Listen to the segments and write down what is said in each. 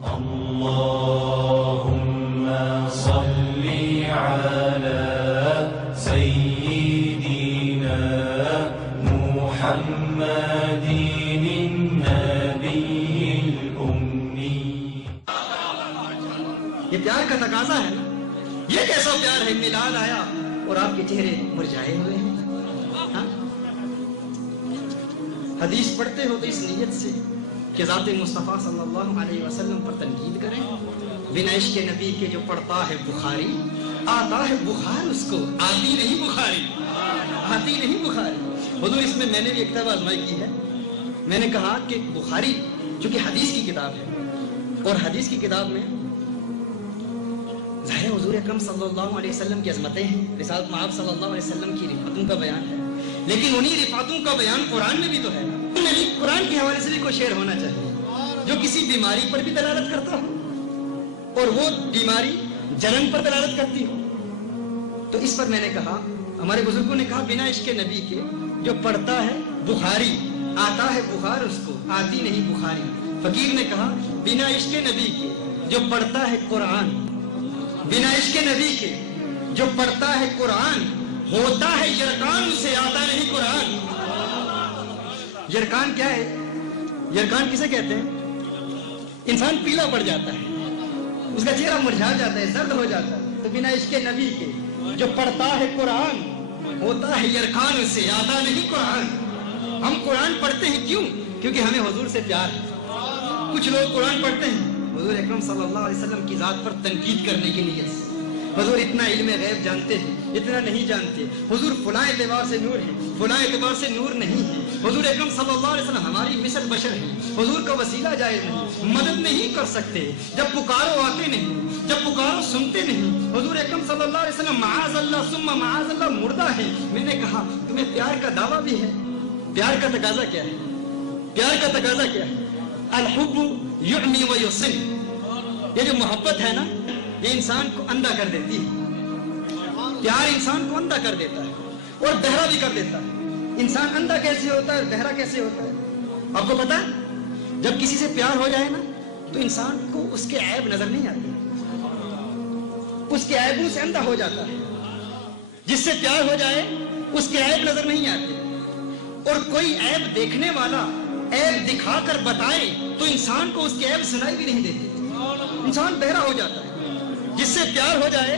اللهم صل على سيدنا محمد النبي الأمي. یہ پیار کا تقاضا ہے نا. یہ کیسا پیار ہے؟ ملال آیا اور آپ کے چہرے مرجھائے ہوئے ہیں. ہاں؟ حدیث پڑھتے ہو تو اس نیت سے کہ ذات مصطفیٰ صلی اللہ علیہ وسلم پر تنقید کریں. بنا عشق نبی کے جو پڑھتا ہے بخاری آتا ہے بخار اس کو، آتی نہیں بخاری، آتی نہیں بخاری. حضور اس میں نے بھی ایک دفعہ آزمائی کی ہے. میں نے کہا کہ بخاری چونکہ حدیث کی کتاب ہے اور حدیث کی کتاب میں ظاہر حضور اکرم صلی اللہ علیہ وسلم کی عظمتیں ہیں، رسالت مآب صلی اللہ علیہ وسلم کی رفعتوں کا بیان ہے، لیکن انہی رفعتوں کا بیان قرآن میں بھی تو ہے. قرآن کے حوالے سے بھی کوئی شعر ہونا چاہیے جو کسی بیماری پر بھی دلالت کرتا ہو اور وہ بیماری جلن پر دلالت کرتی ہو. تو اس پر میں نے کہا، ہمارے بزرگوں نے کہا بنا عشق نبی کے جو پڑھتا ہے بخاری آتا ہے بخار اس کو، آتی نہیں بخاری. فقیر نے کہا بنا عشق نبی کے جو پڑھتا ہے قرآن، بنا عشق نبی کے جو پڑھتا ہے قرآن ہوتا ہے یرکان، اسے آتا نہیں قرآن. یرکان کیا ہے؟ یرکان کسے کہتے ہیں؟ انسان پیلا پڑ جاتا ہے، اس کا چہرہ مرجھا جاتا ہے، زرد ہو جاتا ہے. تو بنا عشق نبی کے جو پڑھتا ہے قرآن ہوتا ہے یرکان، اسے آتا نہیں قرآن. ہم قرآن پڑھتے ہیں کیوں؟ کیونکہ ہمیں حضور سے پیار ہے. کچھ لوگ قرآن پڑھتے ہیں حضور اکرم صلی اللہ علیہ وسلم کی ذات پر تنقید کرنے کے لیے. حضور اتنا علم غیب جانتے ہیں، اتنا نہیں جانتے. حضور فلاں اعتبار سے نور ہے، فلاں اعتبار سے نور نہیں ہے. حضور اکرم صلی اللہ علیہ وسلم ہماری مثل بشر ہے، حضور کا وسیلہ جائز نہیں، مدد نہیں کر سکتے. جب پکارو آتے نہیں، جب پکارو سنتے نہیں. حضور اکرم صلی اللہ علیہ وسلم معاذ اللہ ثم معاذ اللہ مردہ ہے. میں نے کہا تمہیں پیار کا دعویٰ بھی ہے. پیار کا تقاضا کیا ہے؟ پیار کا تقاضا کیا ہے؟ الحب یعمی و یصم. یہ جو محبت ہے نا، یہ انسان کو اندھا کر دیتی ہے. پیار انسان کو اندھا کر دیتا ہے اور بہرا بھی کر دیتا ہے. انسان اندھا کیسے ہوتا ہے، بہرا کیسے ہوتا ہے؟ آپ کو پتا ہے جب کسی سے پیار ہو جائے نا تو انسان کو اس کے عیب نظر نہیں آتے، اس کے عیبوں سے اندھا ہو جاتا ہے. جس سے پیار ہو جائے اس کے عیب نظر نہیں آتے، اور کوئی عیب دیکھنے والا عیب دکھا کر بتائے تو انسان کو اس کے عیب سنائی بھی نہیں دیتے. انسان بہرا ہو جاتا ہے. جس سے پیار ہو جائے،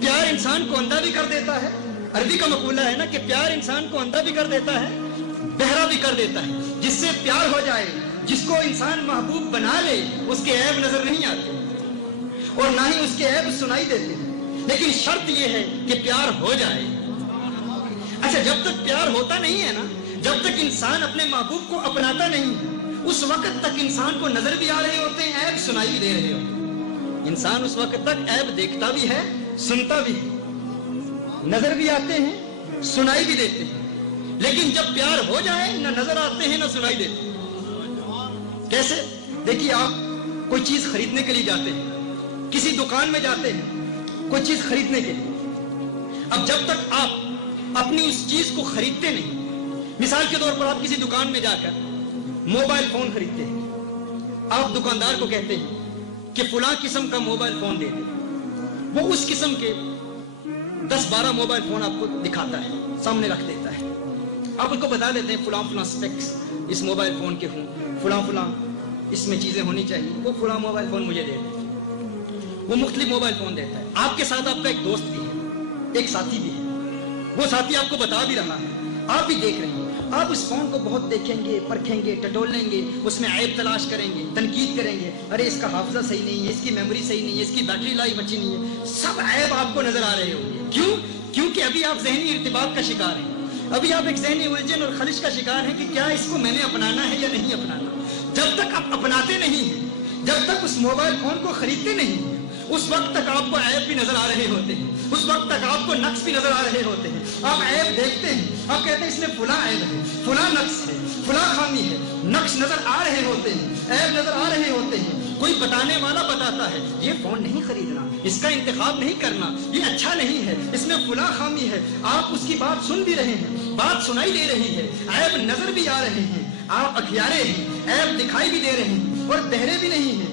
پیار انسان کو اندھا بھی کر دیتا ہے. عربی کا مقولہ ہے نا کہ پیار انسان کو اندھا بھی کر دیتا ہے، بہرا بھی کر دیتا ہے. جس سے پیار ہو جائے، جس کو انسان محبوب بنا لے، اس کے عیب نظر نہیں آتے اور نہ ہی اس کے عیب سنائی دیتے. لیکن شرط یہ ہے کہ پیار ہو جائے. اچھا، جب تک پیار ہوتا نہیں ہے نا، جب تک انسان اپنے محبوب کو اپناتا نہیں، اس وقت تک انسان کو نظر بھی آ رہے ہوتے ہیں، عیب سنائی بھی دے رہے ہوتے ہیں. انسان اس وقت تک عیب دیکھتا بھی ہے، سنتا بھی ہے، نظر بھی آتے ہیں، سنائی بھی دیتے ہیں. لیکن جب پیار ہو جائے نہ نظر آتے ہیں نہ سنائی دیتے ہیں. کیسے؟ دیکھیے، آپ کوئی چیز خریدنے کے لیے جاتے ہیں، کسی دکان میں جاتے ہیں کوئی چیز خریدنے کے لیے. اب جب تک آپ اپنی اس چیز کو خریدتے نہیں، مثال کے طور پر آپ کسی دکان میں جا کر موبائل فون خریدتے ہیں، آپ دکاندار کو کہتے ہیں کہ فلاں قسم کا موبائل فون دے دے. وہ اس قسم کے 10-12 موبائل فون آپ کو دکھاتا ہے، سامنے رکھ دیتا ہے. آپ ان کو بتا دیتے ہیں فلاں فلاں سپیکس اس موبائل فون کے ہوں، فلاں فلاں اس میں چیزیں ہونی چاہیے. وہ فلاں موبائل فون مجھے دے دے. وہ مختلف موبائل فون دیتا ہے. آپ کے ساتھ آپ کا ایک دوست بھی ہے، ایک ساتھی بھی ہے. وہ ساتھی آپ کو بتا بھی رہا ہے، آپ بھی دیکھ رہے ہیں. آپ اس فون کو بہت دیکھیں گے، پرکھیں گے، ٹٹولیں گے، اس میں عیب تلاش کریں گے، تنقید کریں گے. ارے اس کا حافظہ صحیح نہیں ہے، اس کی میموری صحیح نہیں ہے، اس کی بیٹری لائف اچھی نہیں ہے. سب عیب آپ کو نظر آ رہے ہوں گے. کیوں؟ کیونکہ ابھی آپ ذہنی ارتباط کا شکار ہیں. ابھی آپ ایک ذہنی الجھن اور خلش کا شکار ہیں کہ کیا اس کو میں نے اپنانا ہے یا نہیں اپنانا. جب تک آپ اپناتے نہیں ہیں، جب تک اس موبائل فون کو خریدتے نہیں ہیں، اس وقت تک آپ کو عیب بھی نظر آ رہے ہوتے ہیں، اس وقت تک آپ کو نقص بھی نظر آ رہے ہوتے ہیں. آپ عیب دیکھتے ہیں، آپ کہتے ہیں اس میں فلاں عیب ہے، فلاں نقص ہے، فلاں خامی ہے. نقص نظر آ رہے ہوتے ہیں، عیب نظر آ رہے ہوتے ہیں. کوئی بتانے والا بتاتا ہے یہ فون نہیں خریدنا، اس کا انتخاب نہیں کرنا، یہ اچھا نہیں ہے، اس میں فلاں خامی ہے. آپ اس کی بات سن بھی رہے ہیں، بات سنائی دے رہی ہے، عیب نظر بھی آ رہے ہیں. آپ اکھیارے ہیں، عیب دکھائی بھی دے رہے ہیں اور بہرے بھی نہیں ہیں.